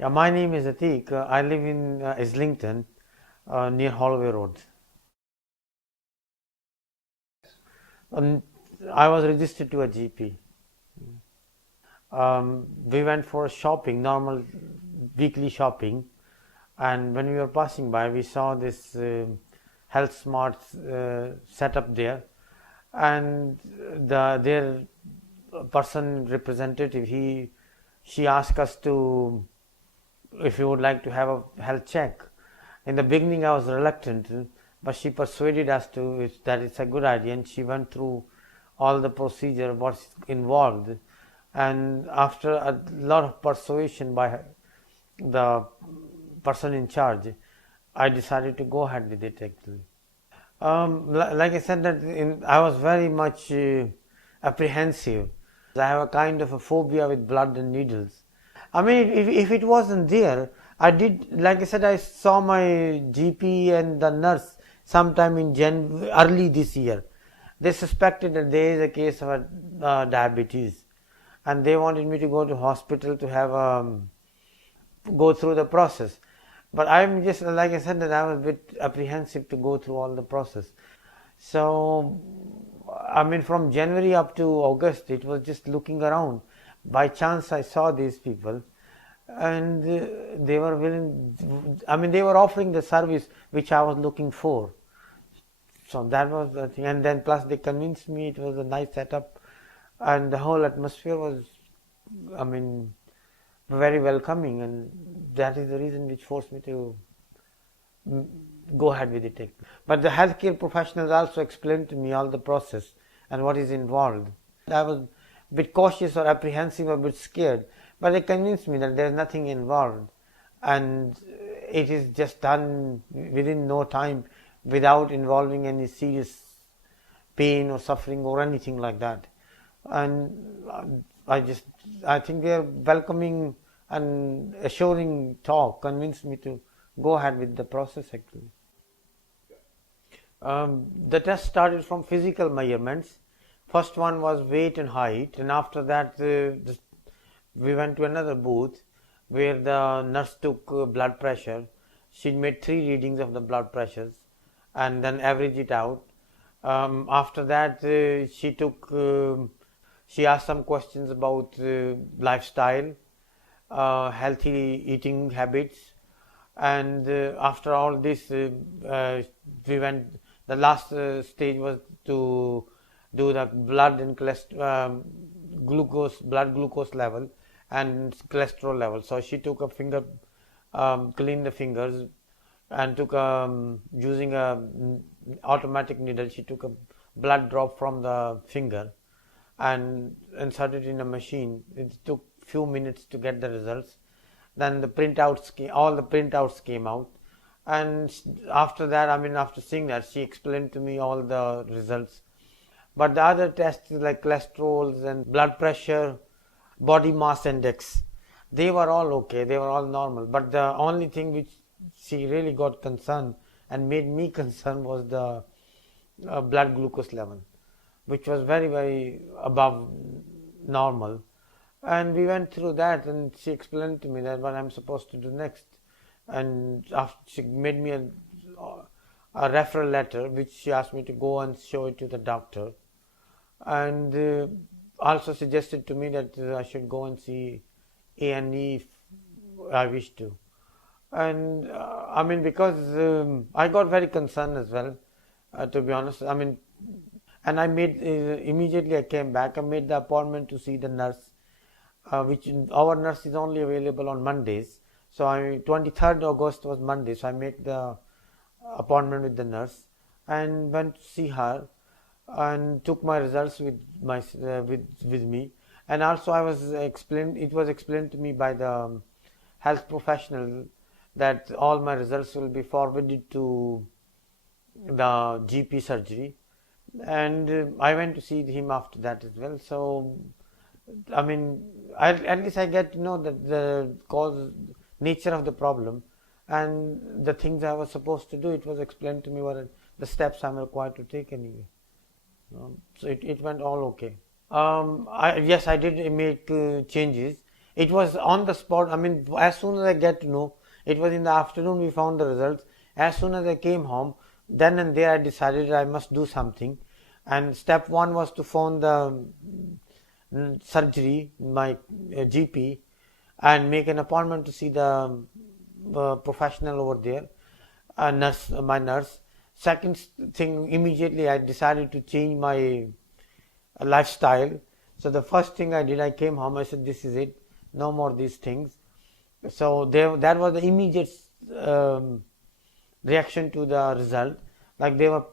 Yeah, my name is Attiq. I live in Islington, near Holloway Road. Um, I was registered to a GP. We went for shopping, normal weekly shopping, and when we were passing by, we saw this Health Smart setup there, and their person representative she asked us to if we would like to have a health check. In the beginning, I was reluctant, but she persuaded us that it's a good idea, and she went through all the procedure, what's involved, and after a lot of persuasion by the person in charge, I decided to go ahead with it actually. Like I said, I was very much apprehensive. I have a kind of a phobia with blood and needles. I mean, if it wasn't there, like I said, I saw my GP and the nurse sometime in early this year. They suspected that there is a case of diabetes, and they wanted me to go to hospital to have go through the process. But I'm just, like I said, that I was a bit apprehensive to go through all the process. So, I mean, from January up to August, it was just looking around. By chance, I saw these people, and they were willing. I mean, they were offering the service which I was looking for. So that was the thing. And then plus they convinced me it was a nice setup, and the whole atmosphere was, I mean, very welcoming, and that is the reason which forced me to go ahead with it. But the healthcare professionals also explained to me all the process and what is involved. I was a bit cautious or apprehensive, a bit scared, but they convinced me that there is nothing involved, and it is just done within no time without involving any serious pain or suffering or anything like that. And I think their welcoming and assuring talk convinced me to go ahead with the process actually. The test started from physical measurements. First one was weight and height, and after that we went to another booth where the nurse took blood pressure. She made 3 readings of the blood pressures and then averaged it out. After that, she asked some questions about lifestyle, healthy eating habits, and after all this, we went. The last stage was to do the blood and blood glucose level and cholesterol level. So she took a finger, cleaned the fingers, and took using a automatic needle. She took a blood drop from the finger and inserted in a machine. It took few minutes to get the results. Then all the printouts came out, and after that, I mean, after seeing that, she explained to me all the results. But the other tests like cholesterols and blood pressure, body mass index, they were all okay, they were all normal. But the only thing which she really got concerned and made me concerned was the blood glucose level, which was very, very above normal. And we went through that, and she explained to me that what I'm supposed to do next. And after she made me a referral letter, which she asked me to go and show it to the doctor, and also suggested to me that I should go and see A&E if I wish to. And I mean, because I got very concerned as well, to be honest. I mean, and I made immediately I came back. I made the appointment to see the nurse, which our nurse is only available on Mondays. So 23rd August was Monday, so I made the appointment with the nurse and went to see her and took my results with me. And also it was explained to me by the health professional that all my results will be forwarded to the GP surgery, and I went to see him after that as well. So I mean, at least I get to know that the nature of the problem, and the things I was supposed to do. It was explained to me what the steps I'm required to take anyway. So it went all okay. Yes, I did make changes. It was on the spot. I mean, as soon as I get to know, it was in the afternoon we found the results. As soon as I came home, then and there I decided I must do something. And step one was to phone the surgery, my GP, and make an appointment to see the professional over there, my nurse. Second thing, immediately I decided to change my lifestyle. So the first thing I did, I came home, I said, this is it, no more these things. So that was the immediate reaction to the result. Like they were,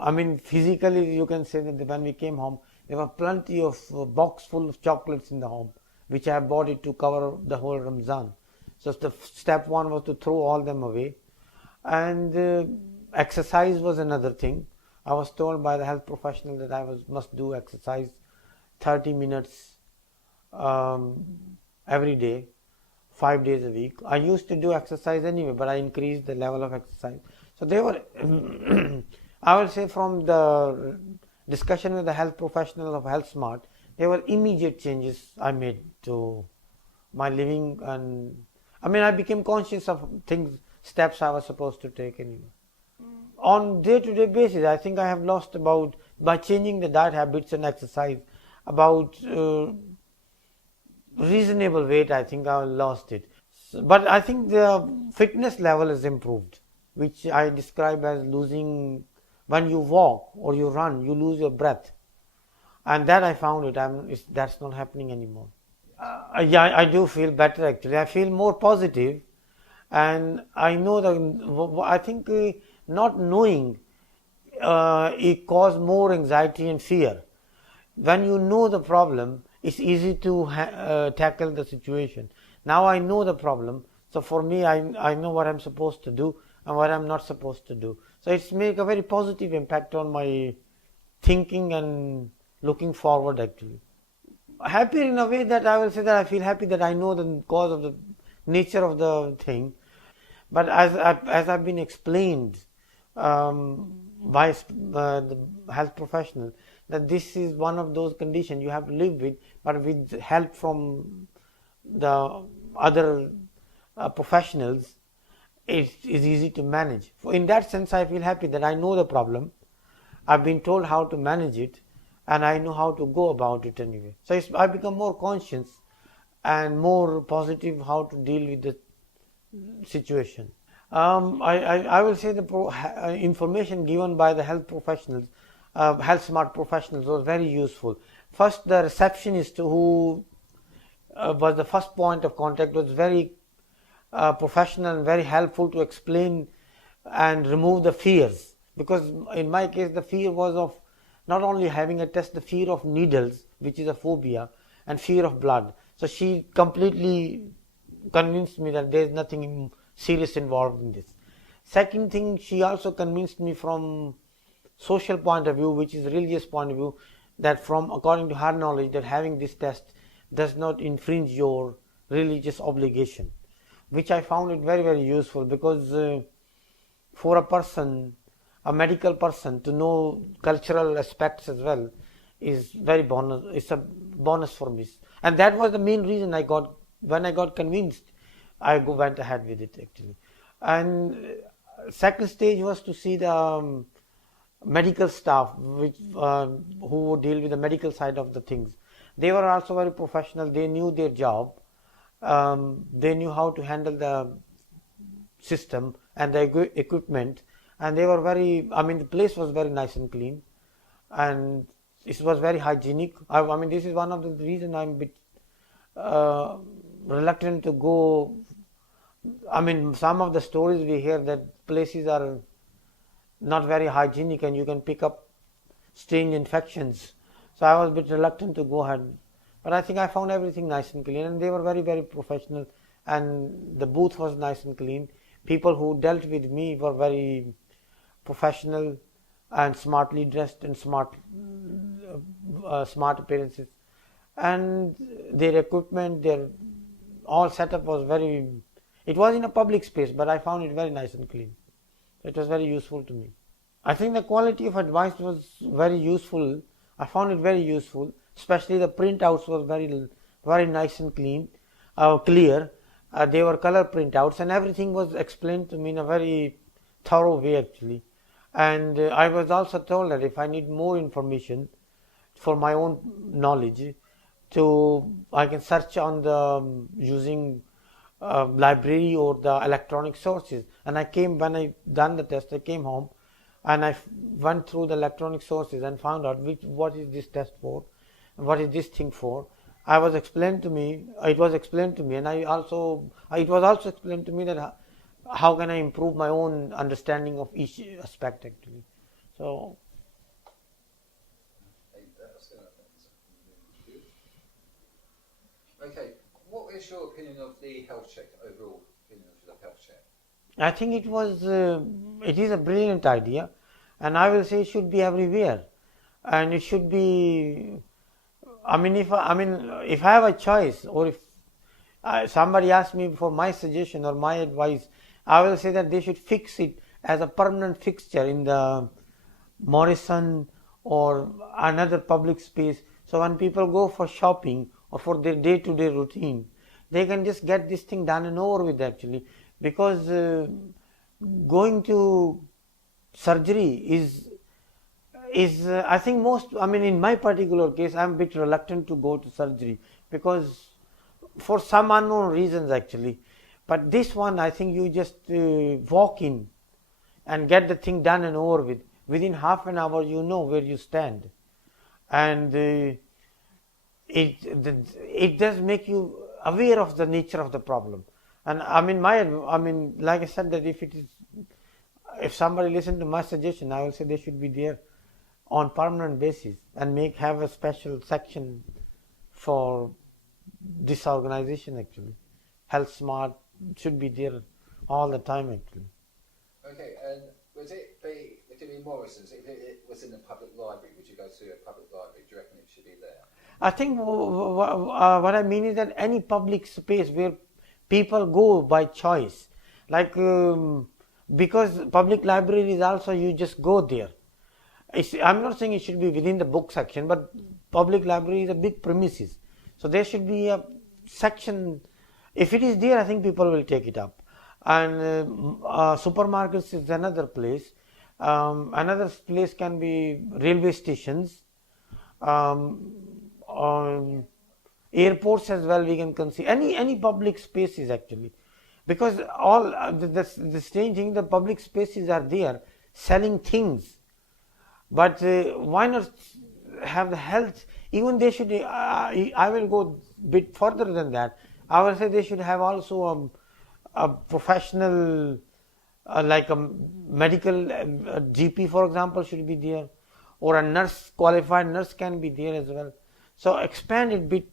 I mean, physically you can say that when we came home, there were plenty of box full of chocolates in the home, which I bought it to cover the whole Ramzan. So the step one was to throw all them away. And exercise was another thing. I was told by the health professional that I must do exercise 30 minutes every day, 5 days a week. I used to do exercise anyway, but I increased the level of exercise. So they were, I will say, from the discussion with the health professional of Health Smart, there were immediate changes I made to my living, and I mean I became conscious of steps I was supposed to take anyway. On day-to-day basis, I think I have lost about, by changing the diet habits and exercise, about reasonable weight. I think I lost it. But I think the fitness level is improved, which I describe as losing, when you walk or you run, you lose your breath. And that I found that's not happening anymore. Yeah, I do feel better actually. I feel more positive, and I know that I think not knowing it causes more anxiety and fear. When you know the problem, it's easy to tackle the situation. Now I know the problem, so for me, I know what I'm supposed to do and what I'm not supposed to do. So it's make a very positive impact on my thinking and looking forward actually. Happier in a way that I will say that I feel happy that I know the cause of the nature of the thing. But as I've been explained by the health professional, that this is one of those conditions you have to live with, but with help from the other professionals, it is easy to manage. In that sense, I feel happy that I know the problem, I've been told how to manage it, and I know how to go about it anyway. So I become more conscious and more positive how to deal with the situation. I will say the information given by the health professionals, health smart professionals, was very useful. First, the receptionist who was the first point of contact was very professional and very helpful to explain and remove the fears. Because in my case, the fear was of not only having a test, the fear of needles, which is a phobia, and fear of blood. So she completely convinced me that there is nothing serious involved in this. Second thing, she also convinced me from social point of view, which is religious point of view, that from according to her knowledge, that having this test does not infringe your religious obligation, which I found it very, very useful, because for a person, a medical person, to know cultural aspects as well is very bonus. It's a bonus for me, and that was the main reason when I got convinced, I went ahead with it actually. And second stage was to see the medical staff, who would deal with the medical side of the things. They were also very professional. They knew their job. They knew how to handle the system and the equipment. And they were very, I mean, the place was very nice and clean, and it was very hygienic. I mean, this is one of the reasons I'm a bit reluctant to go. I mean, some of the stories we hear that places are not very hygienic and you can pick up strange infections. So I was a bit reluctant to go ahead. But I think I found everything nice and clean, and they were very, very professional, and the booth was nice and clean. People who dealt with me were very professional and smartly dressed and smart appearances, and their equipment, their all setup was very, it was in a public space, but I found it very nice and clean. It was very useful to me. I think the quality of advice was very useful. I found it very useful, especially the printouts was very, very nice and clean. clear. They were color printouts, and everything was explained to me in a very thorough way actually. And I was also told that if I need more information for my own knowledge, I can search on the using library or the electronic sources. And when I done the test, I came home and I went through the electronic sources and found out what is this test for, what is this thing for. It was explained to me, and it was also explained to me that how can I improve my own understanding of each aspect actually. So okay, what is your opinion of the health check, overall opinion of the health check? I think it is a brilliant idea, and I will say it should be everywhere, and it should be. If I have a choice, or if somebody asks me for my suggestion or my advice, I will say that they should fix it as a permanent fixture in the Morrison or another public space. So when people go for shopping or for their day-to-day routine, they can just get this thing done and over with actually. Because going to surgery is I think in my particular case, I'm a bit reluctant to go to surgery because for some unknown reasons actually. But this one, I think you just walk in and get the thing done and over with. Within half an hour, you know where you stand, and it does make you aware of the nature of the problem. And like I said, that if somebody listen to my suggestion, I will say they should be there on permanent basis and have a special section for this organization actually. Health Smart should be there all the time actually. Okay, and would it be Morrison's? If it was in the public library, would you go to a public library? Do you reckon it should be there? I think what I mean is that any public space where people go by choice, like because public libraries also you just go there. I'm not saying it should be within the book section, but public library is a big premises, so there should be a section. If it is there, I think people will take it up. And supermarkets is another place. Another place can be railway stations, airports as well. We can consider any public spaces actually, because all the strange thing, the public spaces are there selling things, but why not have the health? Even they should. I will go a bit further than that. I will say they should have also a professional, like a medical GP, for example, should be there, or a nurse, qualified nurse can be there as well. So expand it bit,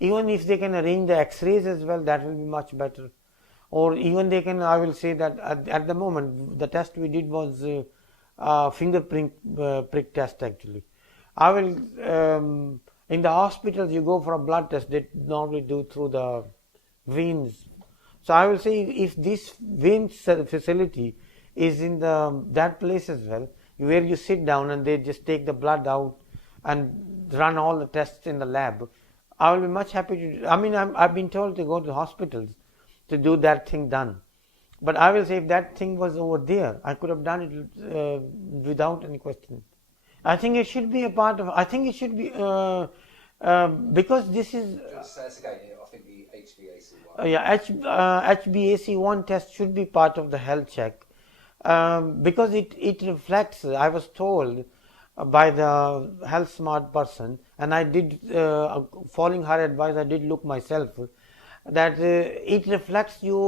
even if they can arrange the X-rays as well, that will be much better. Or even they can, I will say that at the moment, the test we did was fingerprint prick test actually. I will, in the hospitals you go for a blood test, they normally do through the veins. So I will say if this vein facility is in that place as well, where you sit down and they just take the blood out and run all the tests in the lab, I will be much happy to. I've been told to go to hospitals to do that thing done. But I will say if that thing was over there, I could have done it without any question. I think it should be a part of. I think it should be because this is. Just say it again. I think the HbAc1. HbAc1 test should be part of the health check because it reflects. I was told by the health smart person, and I did following her advice. I did look myself that it reflects your